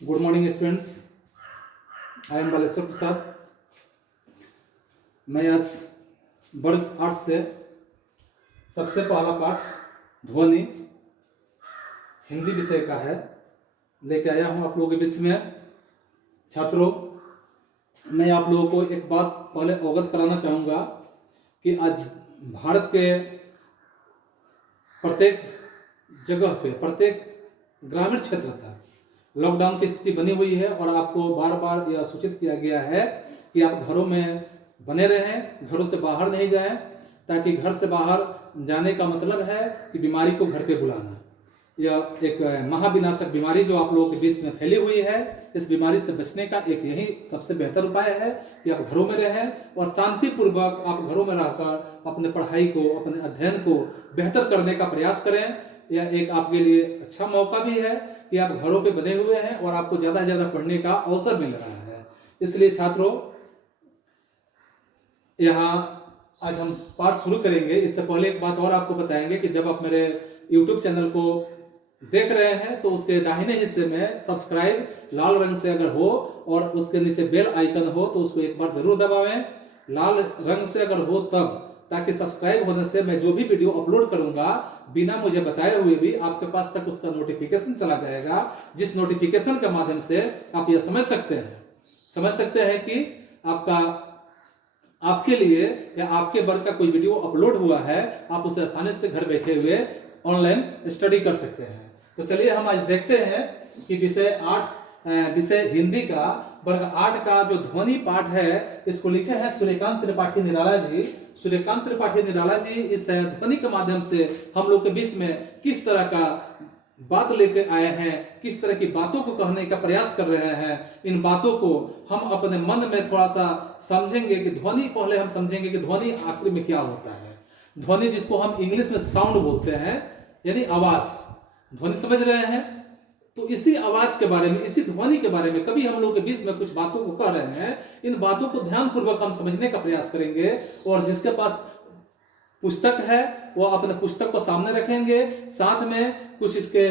Good morning students. I am Baleshwar Prasad. मैं आज वर्ग 8 से सबसे पहला पाठ ध्वनि हिंदी विषय का है लेके आया हूँ आप लोगों के बीच में। छात्रों, मैं आप लोगों को एक बात पहले अवगत कराना चाहूँगा कि आज भारत के प्रत्येक जगह पे, प्रत्येक ग्रामीण क्षेत्र तक लॉकडाउन की स्थिति बनी हुई है और आपको बार बार यह सूचित किया गया है कि आप घरों में बने रहें, घरों से बाहर नहीं जाएं, ताकि घर से बाहर जाने का मतलब है कि बीमारी को घर पे बुलाना। यह एक महाविनाशक बीमारी जो आप लोगों के बीच में फैली हुई है। इस बीमारी से बचने का एक यही सबसे बेहतर उपाय है कि आप घरों में रहें और शांतिपूर्वक आप घरों में रहकर अपने पढ़ाई को, अपने अध्ययन को बेहतर करने का प्रयास करें। यह एक आपके लिए अच्छा मौका भी है कि आप घरों पे बने हुए हैं और आपको ज़्यादा से ज़्यादा पढ़ने का अवसर मिल रहा है। इसलिए छात्रों, यहाँ आज हम पाठ शुरू करेंगे। इससे पहले एक बात और आपको बताएंगे कि जब आप मेरे YouTube चैनल को देख रहे हैं तो उसके दाहिने हिस्से में सब्सक्राइब लाल रंग से अगर हो और उसके नीचे बेल आइकन हो तो उसको एक बार जरूर दबावें। लाल रंग से अगर हो तब, ताकि सब्सक्राइब होने से मैं जो भी वीडियो अपलोड करूंगा बिना मुझे बताए हुए भी आपके पास तक उसका नोटिफिकेशन चला जाएगा, जिस नोटिफिकेशन के माध्यम से आप यह समझ सकते हैं कि आपके लिए या आपके वर्ग का कोई वीडियो अपलोड हुआ है, आप उसे आसानी से घर बैठे हुए ऑनलाइन स्टडी कर सकते हैं। तो चलिए हम आज देखते हैं कि विषय हिंदी का वर्ग 8 का जो ध्वनि पाठ है, इसको लिखे हैं सूर्यकांत त्रिपाठी निराला जी। सूर्यकांत त्रिपाठी निराला जी इस ध्वनि के माध्यम से हम लोग के बीच में किस तरह का बात लेकर आए हैं, किस तरह की बातों को कहने का प्रयास कर रहे हैं। इन बातों को हम अपने मन में थोड़ा सा समझेंगे कि ध्वनि, पहले हम समझेंगे कि ध्वनि आखिर में क्या होता है। ध्वनि जिसको हम इंग्लिश में साउंड बोलते हैं, यानी आवाज। ध्वनि समझ रहे हैं? तो इसी आवाज के बारे में, इसी ध्वनि के बारे में कभी हम लोग के बीच में कुछ बातों को कह रहे हैं। इन बातों को ध्यानपूर्वक हम समझने का प्रयास करेंगे और जिसके पास पुस्तक है वो अपने पुस्तक को सामने रखेंगे, साथ में कुछ इसके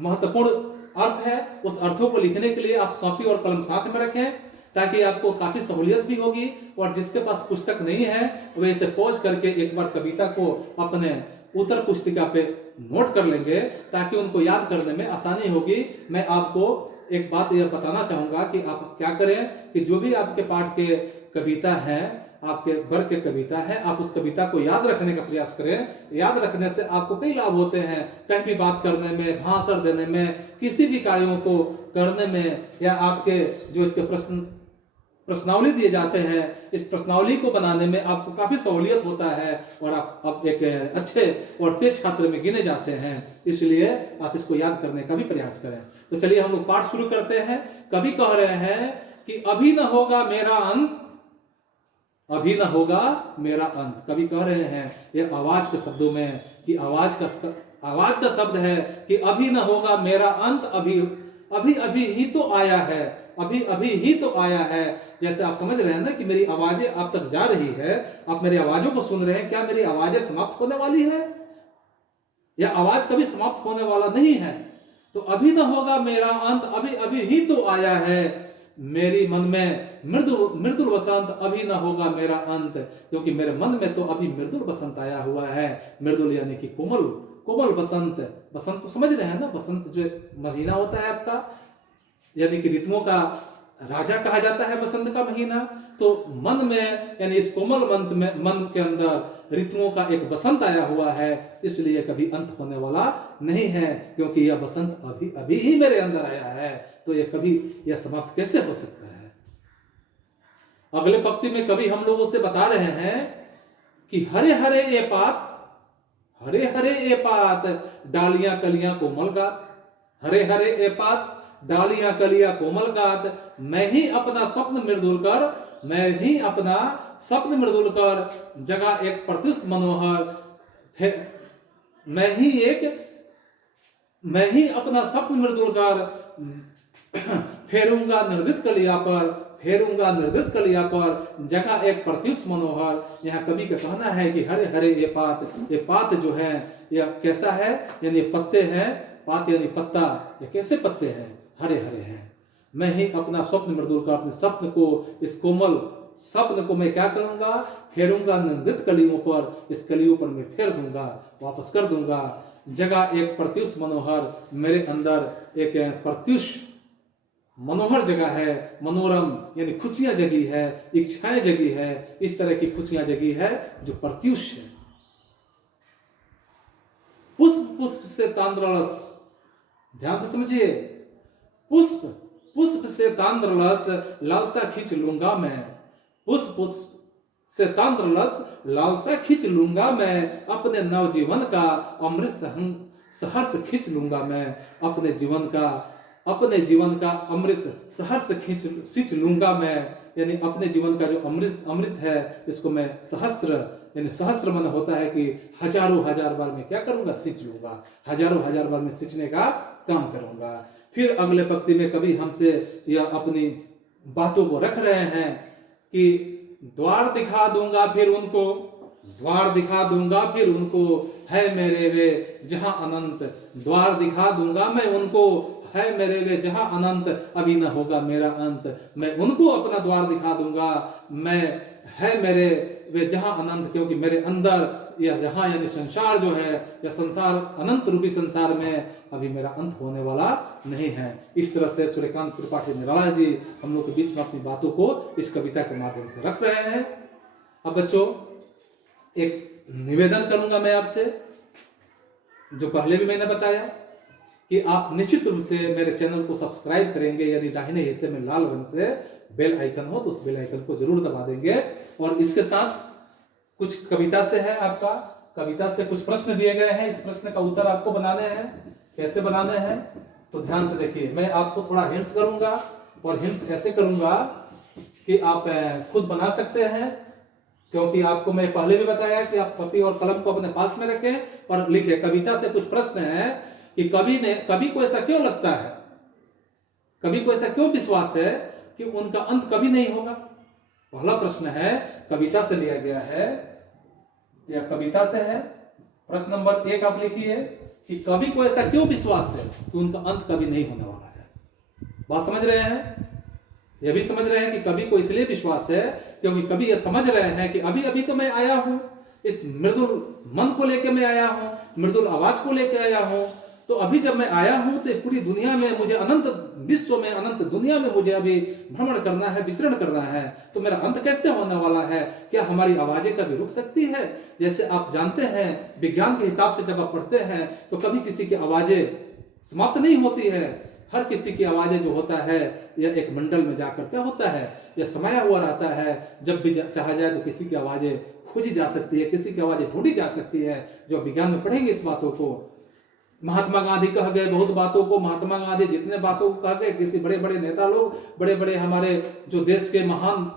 महत्वपूर्ण अर्थ है, उस अर्थों को लिखने के लिए आप कॉपी और कलम साथ में रखें, ताकि आपको काफी सहूलियत भी होगी। और जिसके पास पुस्तक नहीं है वे इसे पॉज करके एक बार कविता को अपने उत्तर पुस्तिका पे नोट कर लेंगे, ताकि उनको याद करने में आसानी होगी। मैं आपको एक बात यह बताना चाहूंगा कि आप क्या करें कि जो भी आपके पाठ के कविता है, आपके वर्ग के कविता है, आप उस कविता को याद रखने का प्रयास करें। याद रखने से आपको कई लाभ होते हैं, कहीं भी बात करने में, भाषण देने में, किसी भी कार्यों को करने में, या आपके जो इसके प्रश्नावली दिए जाते हैं, इस प्रश्नावली को बनाने में आपको काफी सहूलियत होता है और आप एक अच्छे और तेज छात्र में गिने जाते हैं। इसलिए आप इसको याद करने का भी प्रयास करें। तो चलिए हम लोग पाठ शुरू करते हैं। कवि कह रहे हैं कि अभी न होगा मेरा अंत, अभी न होगा मेरा अंत। कवि कह रहे हैं ये आवाज के शब्दों में कि आवाज का शब्द है कि अभी न होगा मेरा अंत, अभी अभी ही तो आया है, अभी अभी ही तो आया है। जैसे आप समझ रहे हैं ना कि मेरी आवाजें आप तक जा रही है, आप मेरी आवाजों को सुन रहे हैं। क्या मेरी आवाजें समाप्त होने वाली है? या आवाज कभी समाप्त होने वाला नहीं है। तो अभी न होगा मेरा अंत, अभी अभी ही तो आया है। मेरी मन में मृदुल बसंत, अभी न होगा मेरा अंत, क्योंकि मेरे मन में तो अभी मृदुल बसंत आया हुआ है। मृदुल यानी कि कोमल बसंत। बसंत तो समझ रहे हैं ना, बसंत जो महीना होता है आपका, यानी कि ऋतुओं का राजा कहा जाता है बसंत का महीना। तो मन में, यानी इस कोमल मन के अंदर ऋतुओं का एक बसंत आया हुआ है। इसलिए कभी अंत होने वाला नहीं है, क्योंकि यह बसंत अभी अभी ही मेरे अंदर आया है। तो यह समाप्त कैसे हो सकता है? अगले पंक्ति में कवि हम लोगों से बता रहे हैं कि हरे हरे ये पात डालियां कलियां कोमल गात। हरे हरे ये पात डालियां कलियां कोमल गात। मैं ही अपना स्वप्न मृदुल कर जगह एक प्रतिश मनोहर। मैं ही अपना स्वप्न मृदुल कर फेरूंगा निर्दित कलिया पर जगह एक प्रत्युष मनोहर। यहाँ कवि का कहना है कि हरे हरे ये पात जो है यह कैसा है, यानी पत्ते हैं। पात यानी पत्ता, ये कैसे पत्ते हैं? हरे हरे हैं। मैं ही अपना स्वप्न मृदुल का, अपने स्वप्न को, इस कोमल स्वप्न को मैं क्या करूंगा, फेरूंगा निंदित कलियों पर, इस कलियों पर मैं फेर दूंगा, वापस कर दूंगा। जगह एक प्रत्युष मनोहर, मेरे अंदर एक प्रत्युष मनोहर जगह है, मनोरम यानी खुशियां जगी है, इच्छाएं जगी है, इस तरह की खुशियां जगी है जो प्रत्युष है। पुष्प पुष्प से तांद्ररस, ध्यान से समझिए, पुष्प पुष्प से तांद्ररस लालसा खींच लूंगा मैं, पुष्प पुष्प से तांद्ररस लालसा खींच लूंगा मैं, अपने नवजीवन का अमृत सहर्ष खींच लूंगा मैं, अपने जीवन का अमृत सहर्ष खींच लूंगा मैं, यानी अपने जीवन का जो अमृत है इसको मैं सहस्त्र, यानी सहस्त्र मन होता है कि हजारों हजार बार मैं क्या करूंगा, सींच लूंगा, हजारों हजार बार मैं सींचने का काम करूंगा। फिर अगले पंक्ति में कभी हमसे यह अपनी बातों को रख रहे हैं कि द्वार दिखा दूंगा फिर उनको, द्वार दिखा दूंगा फिर उनको, है मेरे वे जहां अनंत, द्वार दिखा दूंगा मैं उनको, है मेरे वे जहां अनंत, अभी न होगा मेरा अंत, मैं उनको अपना द्वार दिखा दूंगा, मैं है मेरे वे जहां अनंत, क्योंकि मेरे अंदर यह जहां यानी संसार जो है, यह संसार अनंत रूपी संसार में अभी मेरा अंत होने वाला नहीं है। इस तरह से सूर्यकांत त्रिपाठी निराला जी हम लोग के बीच में अपनी बातों को इस कविता के माध्यम से रख रहे हैं। अब बच्चों एक निवेदन करूंगा मैं आपसे, जो पहले भी मैंने बताया कि आप निश्चित रूप से मेरे चैनल को सब्सक्राइब करेंगे, यदि दाहिने हिस्से में लाल रंग से बेल आइकन हो तो उस बेल आइकन को जरूर दबा देंगे। और इसके साथ कुछ कविता से है, आपका कविता से कुछ प्रश्न दिए गए हैं, इस प्रश्न का उत्तर आपको बनाने हैं। कैसे बनाने हैं तो ध्यान से देखिए, मैं आपको थोड़ा हिंट्स करूंगा, और हिंट्स ऐसे करूंगा कि आप खुद बना सकते हैं, क्योंकि आपको मैं पहले भी बताया कि आप कॉपी और कलम को अपने पास में रखें और लिखें। कविता से कुछ प्रश्न है कि कवि को ऐसा क्यों लगता है, कवि को ऐसा क्यों विश्वास है कि उनका अंत कभी नहीं होगा। पहला प्रश्न है, कविता से लिया गया है, या कविता से है। प्रश्न नंबर 1 आप लिखिए कि कवि को ऐसा क्यों विश्वास है कि उनका अंत कभी नहीं होने वाला है। बात समझ रहे हैं? यह भी समझ रहे हैं कि कवि को इसलिए विश्वास है क्योंकि कवि यह समझ रहे हैं कि अभी अभी तो मैं आया हूं, इस मृदुल मन को लेकर मैं आया हूं, मृदुल आवाज को लेकर आया हूं, तो अभी जब मैं आया हूं तो पूरी दुनिया में मुझे, अनंत विश्व में, अनंत दुनिया में मुझे अभी भ्रमण करना है, विचरण करना है, तो मेरा अंत कैसे होने वाला है? क्या हमारी आवाजें कभी रुक सकती है? जैसे आप जानते हैं विज्ञान के हिसाब से जब आप पढ़ते हैं तो कभी किसी की आवाजें समाप्त नहीं होती है। हर किसी की आवाजें जो होता है यह एक मंडल में जाकर क्या होता है, यह समाया हुआ रहता है। जब भी चाहा जाए तो किसी की आवाजें खोजी जा सकती है, किसी की आवाजें ढूंढी जा सकती है। जो विज्ञान में पढ़ेंगे इस बातों को, महात्मा गांधी कह गए बहुत बातों को, महात्मा गांधी जितने बातों को कह गए, किसी बड़े बड़े नेता लोग, बड़े बड़े हमारे जो देश के महान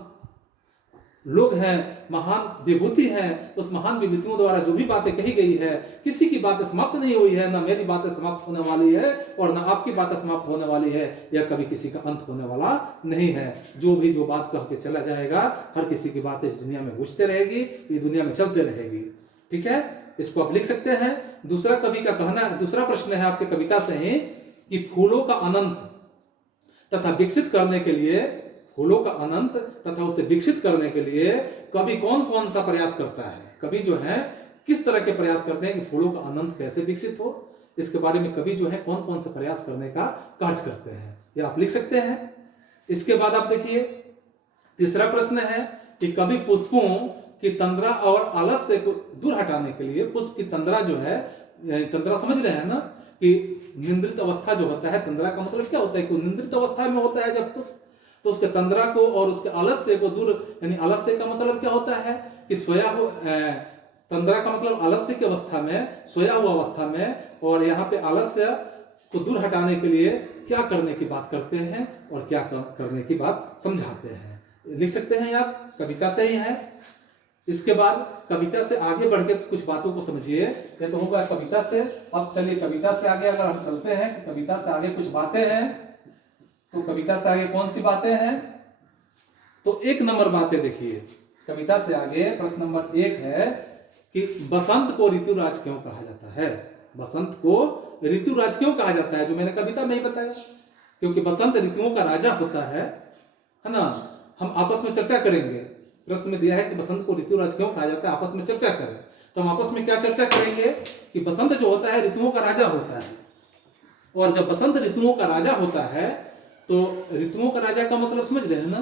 लोग हैं, महान विभूति हैं, उस महान विभूतियों द्वारा जो भी बातें कही गई है, किसी की बातें समाप्त नहीं हुई है, ना मेरी बातें समाप्त होने वाली है और ना आपकी बातें समाप्त होने वाली है। यह कभी किसी का अंत होने वाला नहीं है। जो भी जो बात कह के चला जाएगा, हर किसी की बातें इस दुनिया में घुसते रहेगी, ये दुनिया में चलते रहेगी। ठीक है, इसको आप लिख सकते हैं। दूसरा कवि का कहना, दूसरा प्रश्न है आपके कविता से ही कि फूलों का अनंत तथा विकसित करने के लिए, फूलों का अनंत तथा उसे विकसित करने के लिए कवि कौन कौन सा प्रयास करता है। कवि जो है किस तरह के प्रयास करते हैं कि फूलों का अनंत कैसे विकसित हो, इसके बारे में कवि जो है कौन कौन से प्रयास करने का कार्य करते हैं, ये आप लिख सकते हैं। इसके बाद आप देखिए तीसरा प्रश्न है कि कवि पुष्पों की तंद्रा और आलस्य को दूर हटाने के लिए, पुष्प की तंद्रा जो है, तंद्रा समझ रहे हैं ना कि निंद्रित अवस्था जो होता है, तंद्रा का मतलब क्या होता है कि निंद्रित अवस्था में होता है जब पुष्प, तो उसके तंद्रा को और उसके आलस्य को दूर, यानी आलस्य का मतलब क्या होता है कि सोया हो, तंद्रा का मतलब आलस्य की अवस्था में, सोया हुआ अवस्था में, और यहाँ पे आलस्य को दूर हटाने के लिए क्या करने की बात करते हैं और क्या करने की बात समझाते हैं। लिख सकते हैं आप, कविता से ही है। इसके बाद कविता से आगे बढ़ के कुछ बातों को समझिए। ये तो होगा कविता से। अब चलिए कविता से आगे अगर हम चलते हैं, कविता से आगे कुछ बातें हैं, तो कविता से आगे कौन सी बातें हैं, तो 1 नंबर बातें देखिए। कविता से आगे प्रश्न नंबर 1 है कि बसंत को ऋतुराज क्यों कहा जाता है। बसंत को ऋतुराज क्यों कहा जाता है, जो मैंने कविता में ही बताया। क्योंकि बसंत ऋतुओं का राजा होता है ना। हम आपस में चर्चा करेंगे, प्रश्न में दिया है कि बसंत को ऋतुराज क्यों कहा जाता है, आपस में चर्चा करें। तो हम आपस में क्या चर्चा करेंगे कि बसंत जो होता है ऋतुओं का राजा होता है, और जब बसंत ऋतुओं का राजा होता है तो ऋतुओं का राजा का मतलब समझ रहे हैं ना,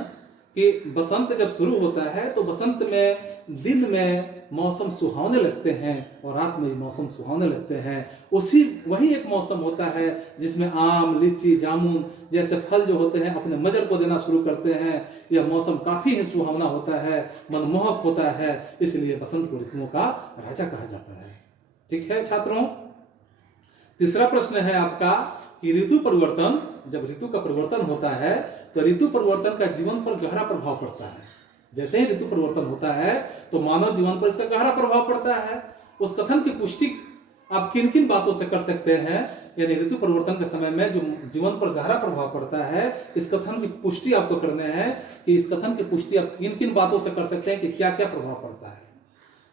कि बसंत जब शुरू होता है तो बसंत में दिन में मौसम सुहावने लगते हैं और रात में मौसम सुहावने लगते हैं। वही एक मौसम होता है जिसमें आम, लीची, जामुन जैसे फल जो होते हैं अपने मजर को देना शुरू करते हैं। यह मौसम काफी ही सुहावना होता है, मनमोहक होता है, इसलिए बसंत को ऋतुओं का राजा कहा जाता है। ठीक है छात्रों, तीसरा प्रश्न है आपका कि ऋतु परिवर्तन, जब ऋतु का परिवर्तन होता है तो ऋतु परिवर्तन का जीवन पर गहरा प्रभाव पड़ता है। जैसे ही ऋतु परिवर्तन होता है तो मानव जीवन पर इसका गहरा प्रभाव पड़ता है। उस कथन की पुष्टि आप किन किन बातों से कर सकते हैं, यानी ऋतु परिवर्तन के समय में जो जीवन पर गहरा प्रभाव पड़ता है, इस कथन की पुष्टि आपको करने हैं कि इस कथन की पुष्टि आप किन किन बातों से कर सकते हैं कि क्या क्या प्रभाव पड़ता है।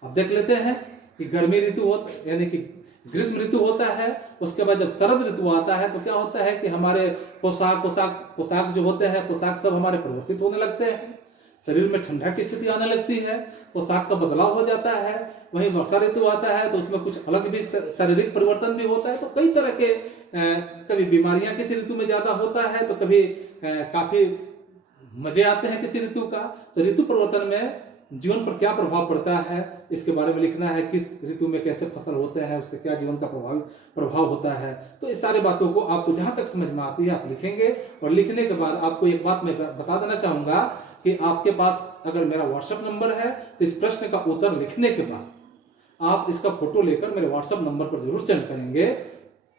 अब देख लेते हैं कि गर्मी ऋतु यानी कि ग्रीष्म ऋतु होता है, उसके बाद जब शरद ऋतु आता है तो क्या होता है कि हमारे पोशाक जो होते हैं, पोशाक सब हमारे परिवर्तित होने लगते हैं, शरीर में ठंडा की स्थिति आने लगती है, पोशाक का बदलाव हो जाता है। वहीं वर्षा ऋतु आता है तो उसमें कुछ अलग भी शारीरिक परिवर्तन भी होता है। तो कई तरह के कभी बीमारियां किसी ऋतु में ज्यादा होता है तो कभी काफी मजे आते हैं किसी ऋतु का। तो ऋतु परिवर्तन में जीवन पर क्या प्रभाव पड़ता है इसके बारे में लिखना है, किस ऋतु में कैसे फसल होते हैं, उससे क्या जीवन का प्रभाव होता है। तो इस सारी बातों को आपको जहां तक समझ में आती है आप लिखेंगे। और लिखने के बाद आपको एक बात मैं बता देना चाहूंगा कि आपके पास अगर मेरा व्हाट्सएप नंबर है तो इस प्रश्न का उत्तर लिखने के बाद आप इसका फोटो लेकर मेरे व्हाट्सएप नंबर पर जरूर सेंड करेंगे।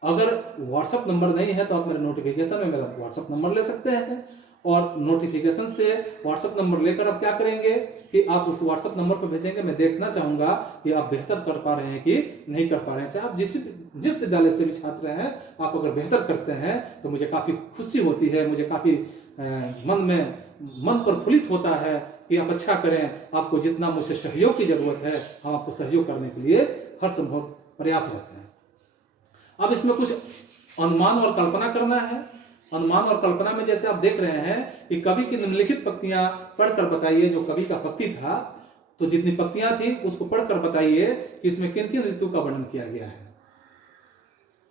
अगर व्हाट्सएप नंबर नहीं है तो आप मेरे नोटिफिकेशन में मेरा व्हाट्सएप नंबर ले सकते हैं, और नोटिफिकेशन से व्हाट्सएप नंबर लेकर आप क्या करेंगे कि आप उस व्हाट्सएप नंबर पर भेजेंगे। मैं देखना चाहूंगा कि आप बेहतर कर पा रहे हैं कि नहीं कर पा रहे हैं। चाहे आप जिस विद्यालय से भी छात्र हैं, आप अगर बेहतर करते हैं तो मुझे काफी खुशी होती है, मुझे काफी मन प्रफुल्लित होता है कि आप अच्छा करें। आपको जितना मुझसे सहयोग की जरूरत है, हम आपको सहयोग करने के लिए हर संभव प्रयासरत हैं। अब इसमें कुछ अनुमान और कल्पना करना है। अनुमान और कल्पना में जैसे आप देख रहे हैं कि कवि की निम्नलिखित पंक्तियां पढ़कर बताइए। जो कवि का पंक्ति था तो जितनी पंक्तियां थी उसको पढ़कर बताइए कि इसमें किन किन ऋतु का वर्णन किया गया है।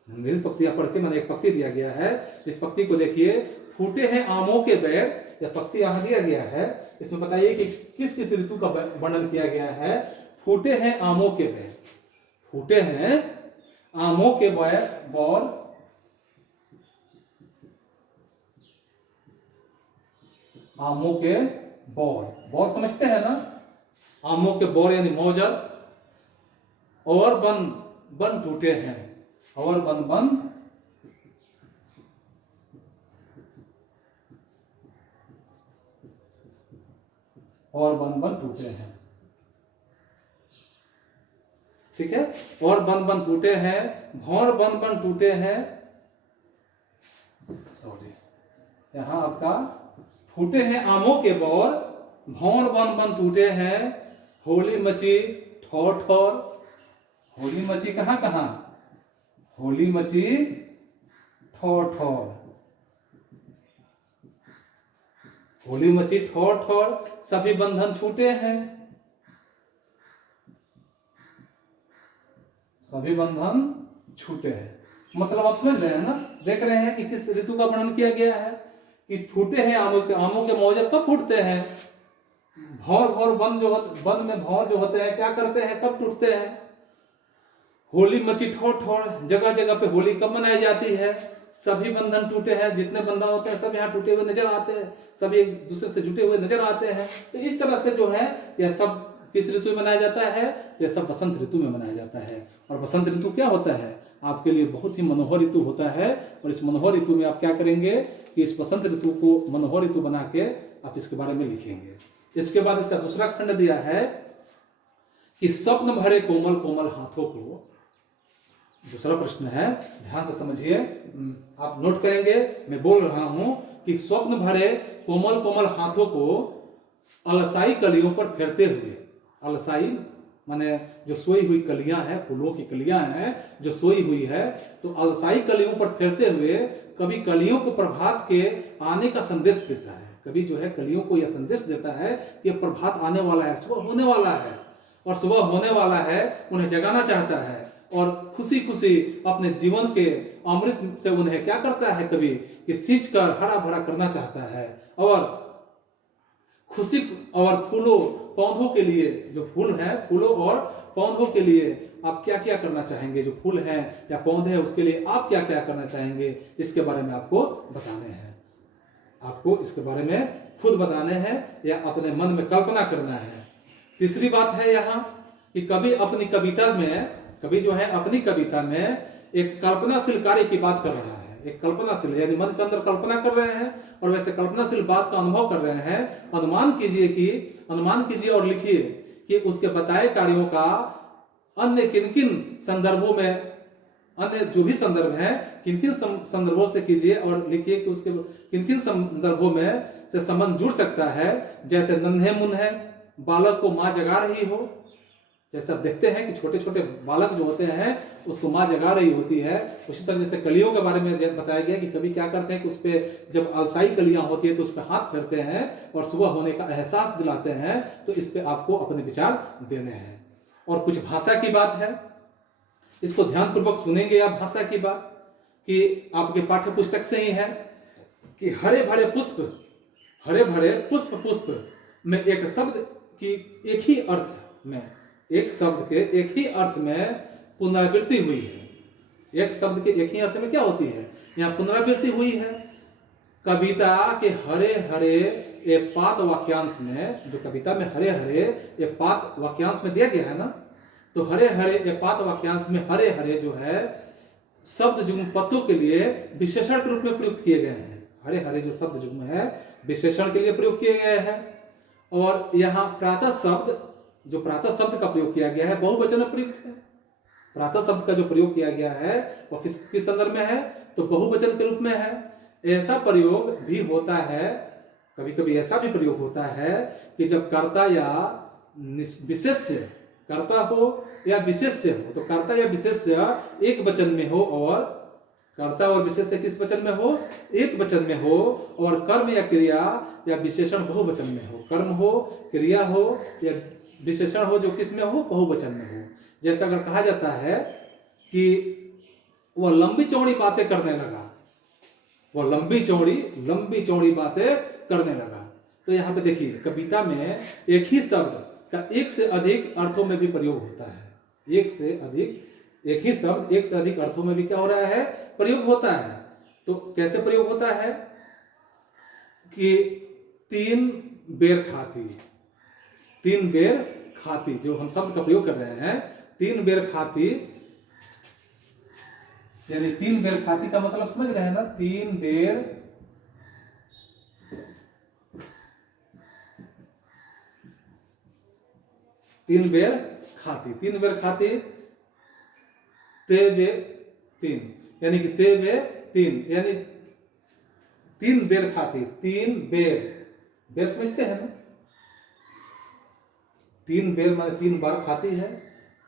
निम्नलिखित पंक्तियां पढ़ के मैंने एक पंक्ति दिया गया है, इस पंक्ति को देखिए। फूटे हैं आमों के बैर, यह पंक्ति यहां दिया गया है। इसमें बताइए कि किस किस ऋतु का वर्णन किया गया है। फूटे हैं आमों के बैर, फूटे हैं आमों के बौर, आमों के बौर, बौर समझते हैं ना, आमों के बौर यानी मौजर। और बन टूटे हैं, और बन और बन टूटे हैं। ठीक है, और बन टूटे हैं, भौर बन टूटे हैं। सॉरी, यहां आपका फूटे हैं आमों के बौर, भौर बन टूटे हैं। होली मची ठोर ठोर, होली मची कहां कहां, होली मची ठोर ठोर, होली मची ठोर ठोर। सभी बंधन छूटे हैं, सभी बंधन छूटे हैं। मतलब आप समझ रहे हैं ना, देख रहे हैं कि किस ऋतु का वर्णन किया गया है कि फूटे हैं आमों के मौजर कब फूटते हैं। भौर बन में भौर जो होते हैं क्या करते हैं, कब टूटते हैं। होली मची ठोर ठोर, जगह जगह पे होली कब मनाई जाती है। सभी बंधन टूटे हैं, जितने बंधन होते हैं सब यहाँ टूटे हुए नजर आते हैं, सभी एक दूसरे से जुटे हुए नजर आते हैं। तो इस तरह से जो है यह सब किस ऋतु में मनाया जाता है, तो यह सब बसंत ऋतु में मनाया जाता है। और बसंत ऋतु क्या होता है, आपके लिए बहुत ही मनोहर ऋतु होता है। और इस मनोहर ऋतु में आप क्या करेंगे कि इस बसंत ऋतु को मनोहर ऋतु बना के आप इसके बारे में लिखेंगे। इसके बाद इसका दूसरा खंड दिया है कि स्वप्न भरे कोमल कोमल हाथों को, दूसरा प्रश्न है, ध्यान से समझिए, आप नोट करेंगे। मैं बोल रहा हूं कि स्वप्न भरे कोमल कोमल हाथों को अलसाई कलियों पर फेरते हुए, अलसाई माने जो सोई हुई कलियां हैं, फूलों की कलियां हैं जो सोई हुई है, तो अलसाई कलियों पर फेरते हुए कभी कलियों को प्रभात के आने का संदेश देता है, कभी जो है कलियों को यह संदेश देता है कि प्रभात आने वाला है, सुबह होने वाला है, और सुबह होने वाला है उन्हें जगाना चाहता है, और खुशी खुशी अपने जीवन के अमृत से उन्हें क्या करता है, कभी कि सींच कर हरा भरा करना चाहता है। और खुशी और फूलों पौधों के लिए, जो फूल हैं, फूलों और पौधों के लिए आप क्या क्या करना चाहेंगे, जो फूल हैं या पौधे हैं उसके लिए आप क्या क्या करना चाहेंगे, इसके बारे में आपको बताने हैं। आपको इसके बारे में खुद बताने हैं या अपने मन में कल्पना करना है। तीसरी बात है यहाँ कि कभी अपनी कविता में, कभी जो है अपनी कविता में एक कल्पनाशील कार्य की बात कर रहा है, एक कल्पनाशील यानी मन के अंदर कल्पना कर रहे हैं और वैसे कल्पनाशील बात का अनुभव कर रहे हैं। अनुमान कीजिए और लिखिए कि उसके बताए कार्यों का अन्य किन किन संदर्भों में, अन्य जो भी संदर्भ हैं किन किन संदर्भों से कीजिए और लिखिए कि उसके किन किन संदर्भों में से संबंध जुड़ सकता है। जैसे नन्हे मुन्ने बालक को माँ जगा रही हो, जैसे आप देखते हैं कि छोटे छोटे बालक जो होते हैं उसको माँ जगा रही होती है, उसी तरह जैसे कलियों के बारे में बताया गया कि कभी क्या करते हैं कि उस पर जब अलसाई कलियां होती है तो उस पर हाथ फेरते हैं और सुबह होने का एहसास दिलाते हैं। तो इस पे आपको अपने विचार देने हैं। और कुछ भाषा की बात है, इसको ध्यानपूर्वक सुनेंगे आप। भाषा की बात कि आपके पाठ्य पुस्तक से ही है कि हरे भरे पुष्प में एक शब्द की एक ही अर्थ में, एक शब्द के एक ही अर्थ में पुनरावृत्ति हुई है। एक शब्द के एक ही अर्थ में क्या होती है, यहाँ पुनरावृत्ति हुई है। कविता के हरे हरे ये पात वाक्यांश में, जो कविता में हरे हरे ये पात वाक्यांश में दिया गया है ना, तो हरे हरे ये पात वाक्यांश में हरे हरे जो है शब्द जुग्म पत्तों के लिए विशेषण के रूप में प्रयुक्त किए गए हैं। हरे हरे जो शब्द जुग्म है विशेषण के लिए प्रयोग किए गए हैं। और यहाँ प्रातः शब्द, जो प्रातः शब्द का प्रयोग किया गया है बहुवचन में प्रयुक्त है। प्रातः शब्द का जो प्रयोग किया गया है वो किस संदर्भ में है, तो बहुवचन के रूप में है। ऐसा प्रयोग भी होता है, कभी कभी ऐसा भी प्रयोग होता है कि जब कर्ता या विशेष्य, कर्ता हो या विशेष्य हो, तो कर्ता या विशेष्य एक वचन में हो और कर्ता और विशेष्य किस वचन में हो, एक वचन में हो, और कर्म या क्रिया या विशेषण बहुवचन में हो। कर्म हो, क्रिया हो या विशेषण हो जो किस में हो, बहुवचन में हो। जैसे अगर कहा जाता है कि वह लंबी चौड़ी बातें करने लगा, वह लंबी चौड़ी बातें करने लगा, तो यहाँ पे देखिए कविता में एक ही शब्द का एक से अधिक अर्थों में भी प्रयोग होता है। एक ही शब्द एक से अधिक अर्थों में भी क्या हो रहा है, प्रयोग होता है। तो कैसे प्रयोग होता है कि 3 बेर खाती, जो हम शब्द का प्रयोग कर रहे हैं, 3 बेर खाती, यानी 3 बेर खाती का मतलब समझ रहे हैं ना, 3 बेर खाती ते बे 3, यानी कि ते बे 3, यानी 3 बेर खाती, 3 बेर समझते हैं ना, 3 बेर माने 3 बार खाती है,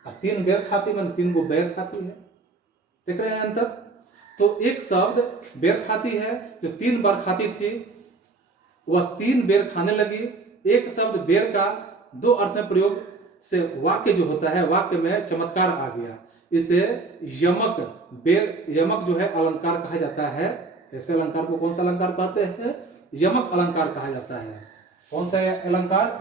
और 3 बेर खाती माने 3 गो बेर खाती है। देख रहे हैं अंतर। तो एक शब्द बेर खाती है जो 3 बार खाती थी, वह 3 बेर खाने लगी। एक शब्द बेर का 2 अर्थ में प्रयोग से वाक्य जो होता है, वाक्य में चमत्कार आ गया। इसे यमक जो है अलंकार कहा जाता है। ऐसे अलंकार को कौन सा अलंकार कहते हैं, यमक अलंकार कहा जाता है। कौन सा अलंकार,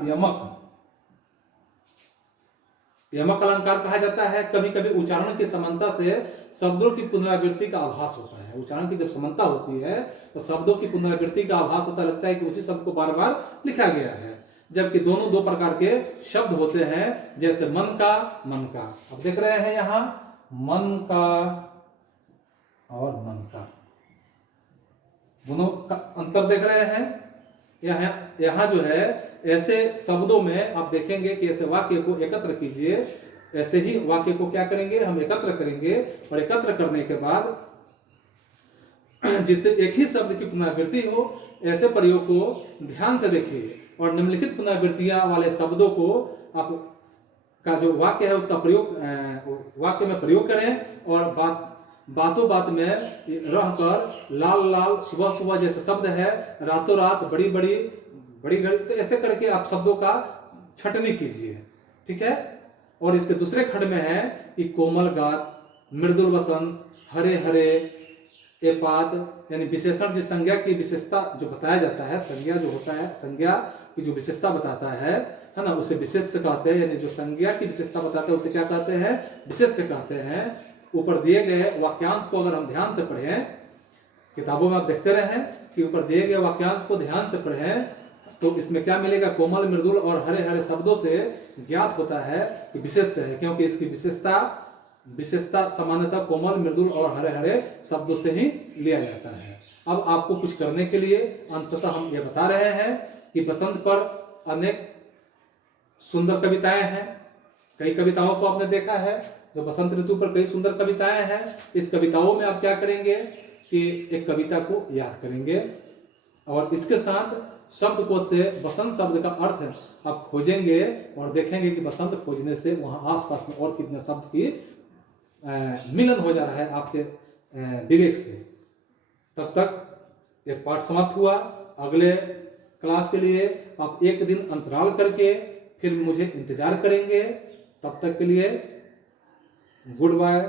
यमक अलंकार कहा जाता है। कभी कभी उच्चारण की समानता से शब्दों की पुनरावृत्ति का आभास होता है। उच्चारण की जब समानता होती है तो शब्दों की पुनरावृत्ति का आभास होता, लगता है कि उसी शब्द को बार बार लिखा गया है, जबकि दोनों 2 प्रकार के शब्द होते हैं। जैसे मन का, अब देख रहे हैं यहाँ मन का और मन का, दोनों का अंतर देख रहे हैं। यहाँ जो है ऐसे शब्दों में आप देखेंगे कि ऐसे वाक्य को एकत्र कीजिए, ऐसे ही वाक्य को क्या करेंगे, हम एकत्र करेंगे, और एकत्र करने के बाद जिससे एक ही शब्द की पुनरावृत्ति हो, ऐसे प्रयोग को ध्यान से देखिए और निम्नलिखित पुनरावृत्तियां वाले शब्दों को आप का जो वाक्य है उसका प्रयोग वाक्य में प्रयोग करें और बातों बात में रहकर लाल लाल सुबह सुबह जैसे शब्द है, रातों रात बड़ी बड़ी बड़ी घड़ी, तो ऐसे करके आप शब्दों का छटनी कीजिए। ठीक है। और इसके दूसरे खंड में है कि कोमल गात, मृदुल वसंत, हरे हरे, एपाद, यानी विशेषण जिस संज्ञा की विशेषता जो बताया जाता है, संज्ञा जो होता है, संज्ञा की जो विशेषता बताता है ना, उसे विशेष कहते हैं। यानी जो संज्ञा की विशेषता बताते हैं उसे क्या कहते हैं? विशेष कहते हैं। ऊपर दिए गए वाक्यांश को अगर हम ध्यान से पढ़ें, किताबों में आप देखते रहे कि ऊपर दिए गए वाक्यांश को ध्यान से पढ़ें तो इसमें क्या मिलेगा? कोमल, मृदुल और हरे हरे शब्दों से ज्ञात होता है कि विशेष है, क्योंकि इसकी विशेषता सामान्यतः कोमल, मृदुल और हरे हरे शब्दों से ही लिया जाता है। अब आपको कुछ करने के लिए अंततः हम ये बता रहे हैं कि बसंत पर अनेक सुंदर कविताएं हैं। कई कविताओं को आपने देखा है जो बसंत ऋतु पर कई सुंदर कविताएं हैं। इस कविताओं में आप क्या करेंगे कि एक कविता को याद करेंगे और इसके साथ शब्दकोश से बसंत शब्द का अर्थ आप खोजेंगे और देखेंगे कि बसंत खोजने से वहां आसपास में और कितने शब्द की मिलन हो जा रहा है आपके विवेक से। तब तक एक पाठ समाप्त हुआ। अगले क्लास के लिए आप एक दिन अंतराल करके फिर मुझे इंतजार करेंगे। तब तक के लिए गुड बाय।